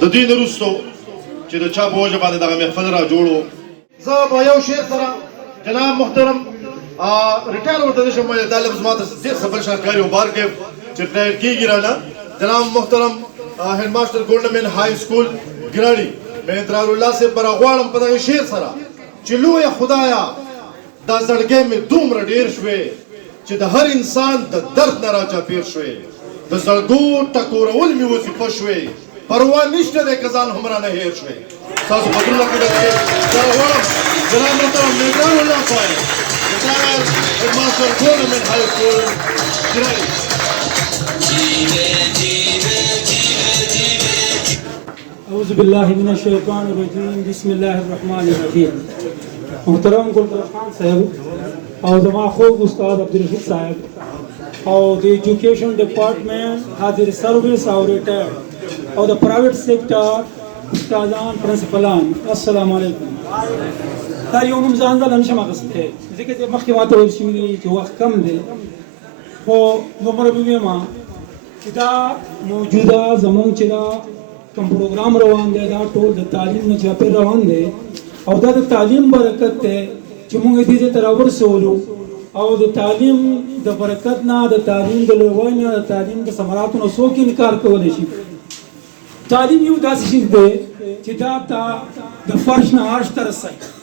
د دوی نه وروستو چې د چا په وجه باندې دغه محفل را جوړ و زه به یو شعر سره جناب محترم ریټایر ورته نه شم ویلی دا لفظ ما ته ډېر څه بل شان ښکاري عمر کې چې ریټایر کېږي رانه جناب محترم هیډ ماسټر ګورنمنټ های سکول ګراړي مهندرال الله صاحب به راغواړم په دغه شعر سره چې لویه خدایه دا زړګی مې دومره ډېر شوې چې د هر انسان د درد نه راچاپېر شوې د زړګو ټکورول مې وظیفه شوې پروا نشته دی که ځان هم رانه هېر شوې ستاسو په زړه کې زه راغواړم جناب محترم مهندرال الله صاحب ریټایر هیډ ماسټر ګورنمنټ های سکول ګراړي اعوذ باللہ من الشیطان الرجیم بسم اللہ الرحمن الرحیم محترم گلبر خان صاحب اور زما خوب استاد عبدالرشید صاحب اور دی ایجوکیشن ڈپارٹمنٹ حاضر سروس اور ریٹائرڈ اور دا پرائیویٹ سیکٹر استادان پرنسپلان السلام علیکم دا یو نوم ځان ځان نشم اخیستی ځکه چې مخکې ماته ویل شوي دي چې وخت کم دی خو دومره به ویمه چې دا موجوده زموږ چې دا کوم پروګرام روان دی دا ټول د تعلیم نه چاپېر روان دی او دا د تعلیم برکت دی چې موږ دې ځای ته راورسولو او د تعلیم د برکت نه د تعلیم د لوړوالي نه د تعلیم د ثمراتو نه څوک انکار کولی شي تعلیم یو داسې شی دی چې دا ته د فرش نه عرش ته رسوي